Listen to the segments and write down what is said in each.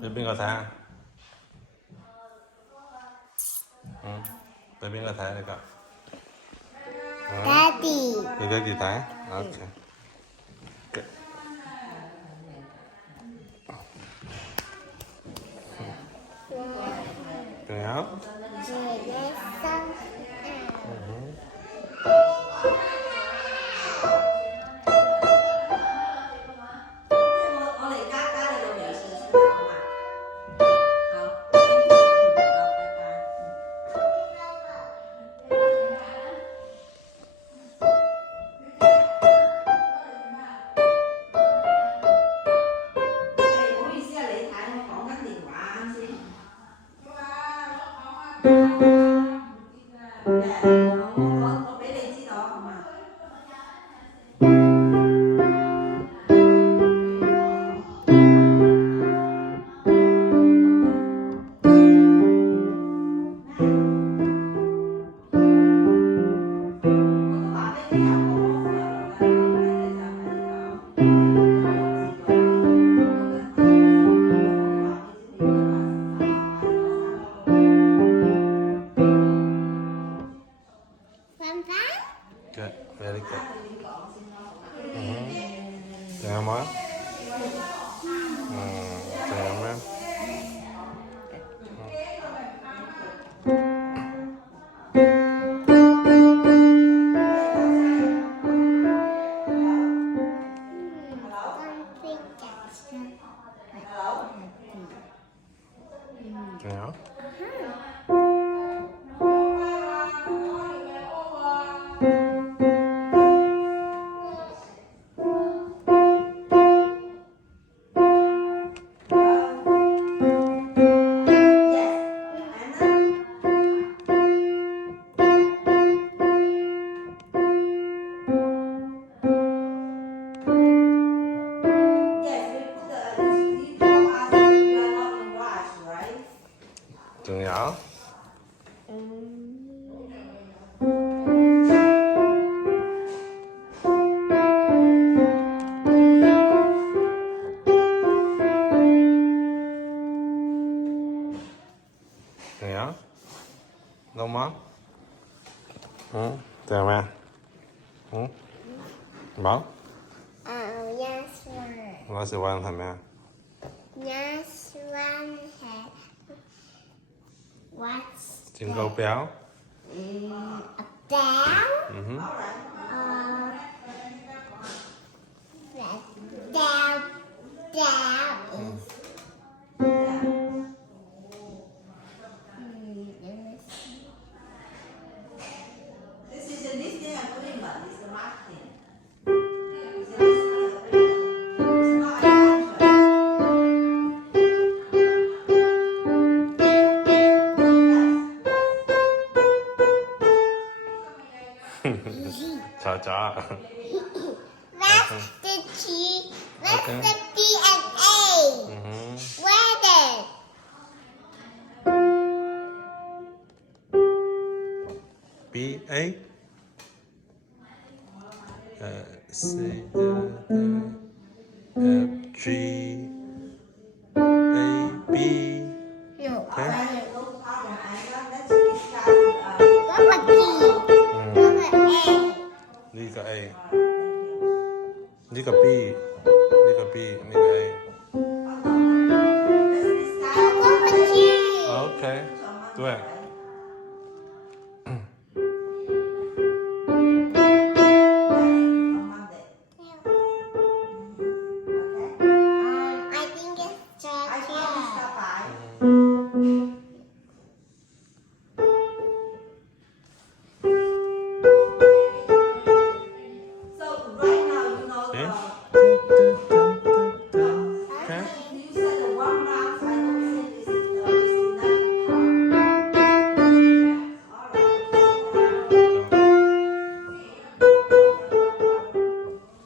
Bên bên có thả. Bên bên có thả được không? Daddy. Daddy thả. Ok. Được không? Good, very good. Jangan marah. Jangan marah. Jangan. Trường nhỏ. Trường nhỏ. Đâu má? Chào mẹ. Bảo. Yes, one. Nó sẽ quan thành mẹ. Yes, one had what's Jingle bell. a bell? Bell is This is a listening agreement, it's the marketing. It's not Cha. What's the T? What's Okay. the B and A? Where then? B A. C F G A B. No. Okay. Let's get started. What about B? What about A? 呢個 A，呢個 B，呢個 B，呢個 A。 What about you? OK，對。I think it's Georgia. So right now, you know, Okay. Okay. you said the one box, I don't think is enough time.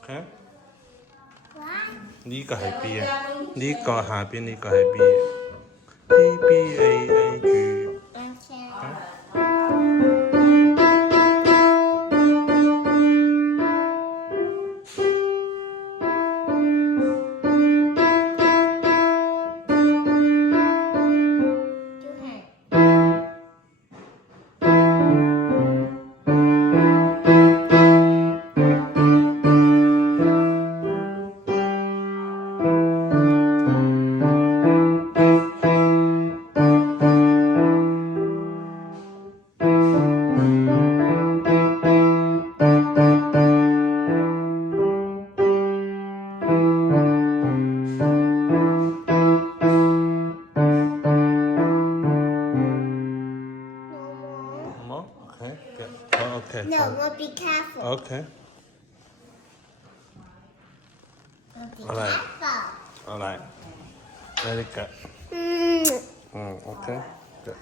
OK， What? 呢個係 B 啊，呢個下邊呢個係 B。B B A A G。 Okay. More? OK，好 OK。 No, we'll be careful. OK， We'll be Alright. careful. 好嚟，Very good。 Mm. OK，good。